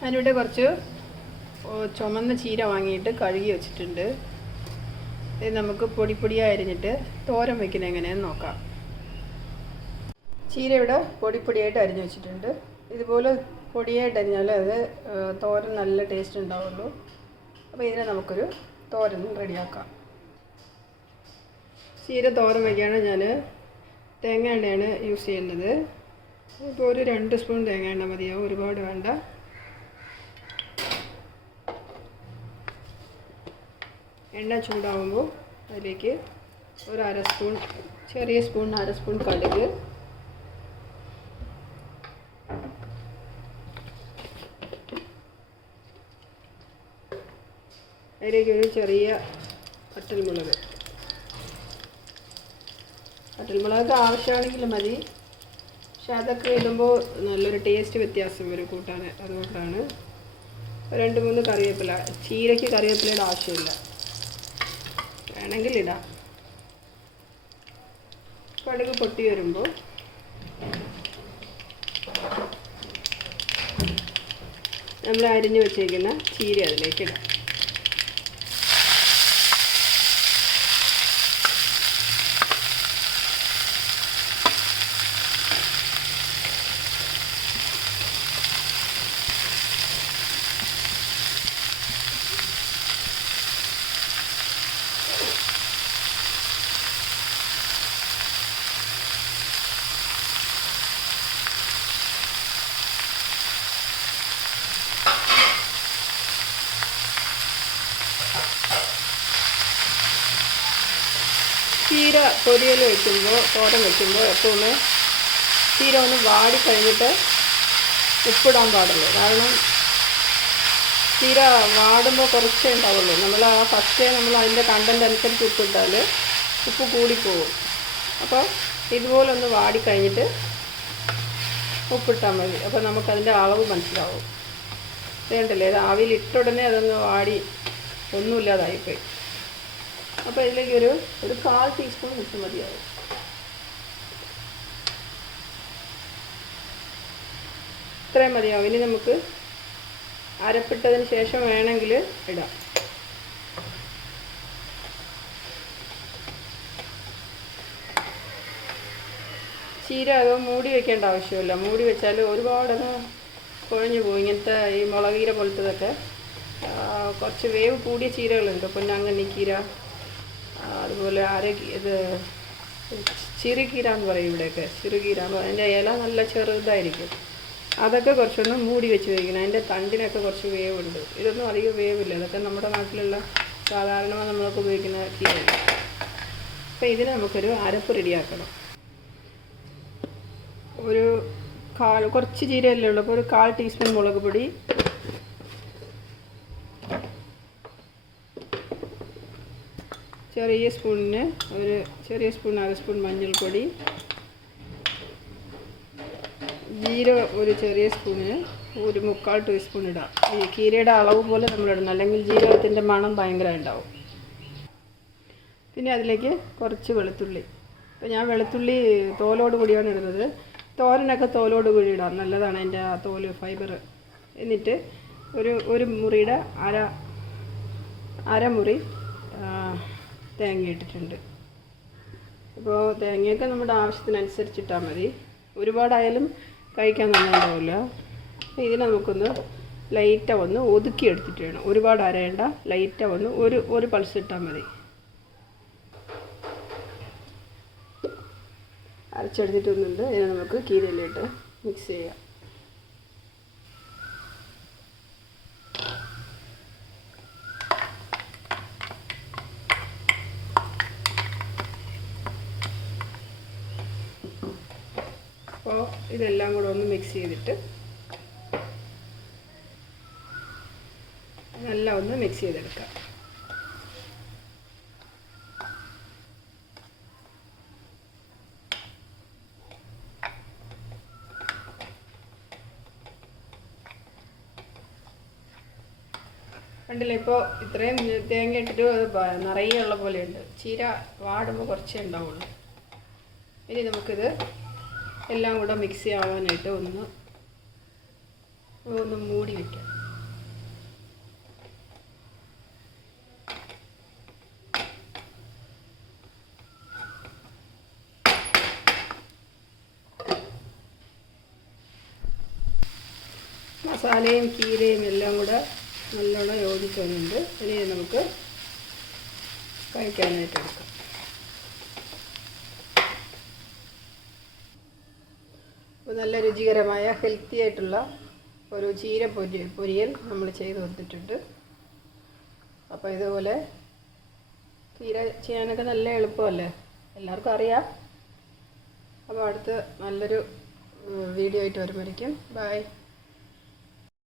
ഞാനിവിടെ കുറച്ച് ചുമന്ന ചീര വാങ്ങിയിട്ട് കഴുകി വെച്ചിട്ടുണ്ട്. ഇത് നമുക്ക് പൊടി പൊടിയായി അരിഞ്ഞിട്ട് തോരൻ വയ്ക്കുന്ന എങ്ങനെയെന്ന് നോക്കാം. ചീര ഇവിടെ പൊടി പൊടിയായിട്ട് അരിഞ്ഞു വെച്ചിട്ടുണ്ട്. ഇതുപോലെ പൊടിയായിട്ട് അരിഞ്ഞാൽ അത് തോരൻ നല്ല ടേസ്റ്റ് ഉണ്ടാവുള്ളൂ. അപ്പോൾ ഇതിനെ നമുക്കൊരു തോരൻ റെഡിയാക്കാം. ചീര തോരൻ വയ്ക്കാണ് ഞാൻ തേങ്ങ എണ്ണയാണ് യൂസ് ചെയ്യുന്നത് ഇപ്പോൾ ഒരു രണ്ട് സ്പൂൺ തേങ്ങ എണ്ണ മതിയാവും. ഒരുപാട് വേണ്ട. എണ്ണ ചൂടാവുമ്പോൾ അതിലേക്ക് ഒരു അര സ്പൂൺ ചെറിയ സ്പൂൺ അര സ്പൂൺ കടുക്. അതിലേക്ക് ഒരു ചെറിയ വറ്റൽമുളക്. വറ്റൽമുളക് ആവശ്യമാണെങ്കിൽ മതി. പക്ഷെ അതൊക്കെ ഇടുമ്പോൾ നല്ലൊരു ടേസ്റ്റ് വ്യത്യാസം വരും കൂട്ടാൻ. അതുകൊണ്ടാണ്. രണ്ട് മൂന്ന് കറിവേപ്പില ചീരയ്ക്ക് കറിവേപ്പിലയുടെ ആവശ്യമില്ല. വേണമെങ്കിൽ ഇടാം. കടുക് പൊട്ടി വരുമ്പോൾ നമ്മൾ അരിഞ്ഞു വെച്ചേക്കുന്ന ചീര അതിലേക്ക് ഇടാം. ചീര പൊരിയൽ വെക്കുമ്പോൾ തോരൻ വെക്കുമ്പോൾ എപ്പോഴും ചീര ഒന്ന് വാടി കഴിഞ്ഞിട്ട് ഉപ്പിടാൻ പാടുള്ളൂ കാരണം ചീര വാടുമ്പോൾ കുറച്ചേ ഉണ്ടാവുള്ളൂ. നമ്മൾ ആ ഫസ്റ്റേ നമ്മൾ അതിന്റെ കണ്ടന്റ് അനുസരിച്ച് ഉപ്പിട്ടാൽ ഉപ്പ് കൂടിപ്പോവും അപ്പോൾ ഇതുപോലെ ഒന്ന് വാടി കഴിഞ്ഞിട്ട് ഉപ്പിട്ടാൽ മതി. അപ്പോൾ നമുക്കതിന്റെ അളവ് മനസ്സിലാവും. വേണ്ടല്ലേ ഇത് ആവിയിൽ ഇട്ടുടനെ അതൊന്ന് വാടി ഒന്നുമില്ലാതായിപ്പോയി. അപ്പോൾ ഇതിലേക്ക് ഒരു ഒരു കാൽ ടീസ്പൂൺ ഉപ്പ് മതിയാവും. ഇത്രയും മതിയാവും. ഇനി നമുക്ക് അരപ്പിട്ടതിന് ശേഷം വേണമെങ്കിൽ ഇടാം. ചീര അത് മൂടി വെക്കേണ്ട ആവശ്യമില്ല. മൂടി വെച്ചാൽ ഒരുപാടങ്ങ് കുഴഞ്ഞു പോകും. ഇങ്ങനത്തെ ഈ മുളകീര പോലത്തതൊക്കെ കുറച്ച് വേവ് കൂടിയ ചീരകളുണ്ട്. പൊന്നാങ്കണ്ണി ആ, അതുപോലെ അര ഇത് ചിറുകീര എന്ന് പറയും ഇവിടെയൊക്കെ. ചിറുകീര എന്ന്. അതിന്റെ ഇല നല്ല ചെറുതായിരിക്കും. അതൊക്കെ കുറച്ചൊന്ന് മൂടി വെച്ച് വയ്ക്കണം അതിന്റെ തണ്ടിനൊക്കെ കുറച്ച് വേവുണ്ട്. ഇതൊന്നും അധികം വേവില്ല. അതൊക്കെ നമ്മുടെ നാട്ടിലുള്ള സാധാരണമായി നമ്മളൊക്കെ ഉപയോഗിക്കുന്ന കീരയാണ്. അപ്പോൾ ഇതിന് നമുക്കൊരു അരപ്പ് റെഡിയാക്കണം. ഒരു കാൽ കുറച്ച് ജീരകല്ലേ ഉള്ളൂ. അപ്പോൾ ഒരു കാൽ ടീസ്പൂൺ മുളക് പൊടി ചെറിയ സ്പൂണിന് ഒരു ചെറിയ സ്പൂൺ അര സ്പൂൺ മഞ്ഞൾപ്പൊടി ജീരക ഒരു ചെറിയ സ്പൂണിന് ഒരു മുക്കാൽ ടീസ്പൂൺ ഇടാം. ഈ കീരയുടെ അളവ് പോലെ നമ്മൾ ഇടണം. അല്ലെങ്കിൽ ജീരകത്തിന്റെ മണം ഭയങ്കര ഉണ്ടാവും. പിന്നെ അതിലേക്ക് കുറച്ച് വെളുത്തുള്ളി. അപ്പോൾ ഞാൻ വെളുത്തുള്ളി തോലോട് കൂടിയാണ് ഇടുന്നത്. തോരനൊക്കെ തോലോട് കൂടി ഇടാം. നല്ലതാണ് അതിന്റെ ആ തോൽ ഫൈബർ എന്നിട്ട് ഒരു ഒരു മുറിയുടെ അര അരമുറി തേങ്ങ ഇട്ടിട്ടുണ്ട് അപ്പോൾ തേങ്ങയൊക്കെ നമ്മുടെ ആവശ്യത്തിനനുസരിച്ചിട്ടാൽ മതി. ഒരുപാടായാലും കഴിക്കാൻ നന്നുണ്ടാവില്ല ഇതിനെ നമുക്കൊന്ന് ലൈറ്റാ ഒന്ന് ഒതുക്കി എടുത്തിട്ട് വേണം. ഒരുപാട് അരയേണ്ട ലൈറ്റാ ഒന്ന് ഒരു ഒരു പൾസ് ഇട്ടാൽ മതി. അരച്ചെടുത്തിട്ടൊന്നുണ്ട്. ഇതിനെ നമുക്ക് കീരയിലിട്ട് മിക്സ് ചെയ്യാം അപ്പോൾ ഇതെല്ലാം കൂടെ ഒന്ന് മിക്സ് ചെയ്തിട്ട് നല്ല ഒന്ന് മിക്സ് ചെയ്തെടുക്കാം. കണ്ടില്ലേ ഇപ്പോൾ ഇത്രയും തേങ്ങ ഇട്ടിട്ട് നിറയെ ഉള്ള പോലെയുണ്ട്. ചീര വാടുമ്പോൾ കുറച്ചേ ഉണ്ടാവുള്ളൂ. ഇനി നമുക്കിത് എല്ലാം കൂടെ മിക്സ് ആവാനായിട്ട് ഒന്ന് ഒന്ന് മൂടി വയ്ക്കാം മസാലയും കീരയും എല്ലാം കൂടെ നല്ലോണം യോജിച്ച് വന്നിട്ടുണ്ട് ഇനി നമുക്ക് കഴിക്കാനായിട്ട് എടുക്കാം. അപ്പോൾ നല്ല രുചികരമായ ഹെൽത്തി ആയിട്ടുള്ള ഒരു ചീര പൊരി പൊരിയൽ നമ്മൾ ചെയ്ത് കൊടുത്തിട്ടുണ്ട്. അപ്പോൾ ഇതുപോലെ ചീര ചെയ്യാനൊക്കെ നല്ല എളുപ്പമല്ലേ? എല്ലാവർക്കും അറിയാം. അപ്പോൾ അടുത്ത് നല്ലൊരു വീഡിയോ ആയിട്ട് വരുമ്പോഴേക്കും. ബൈ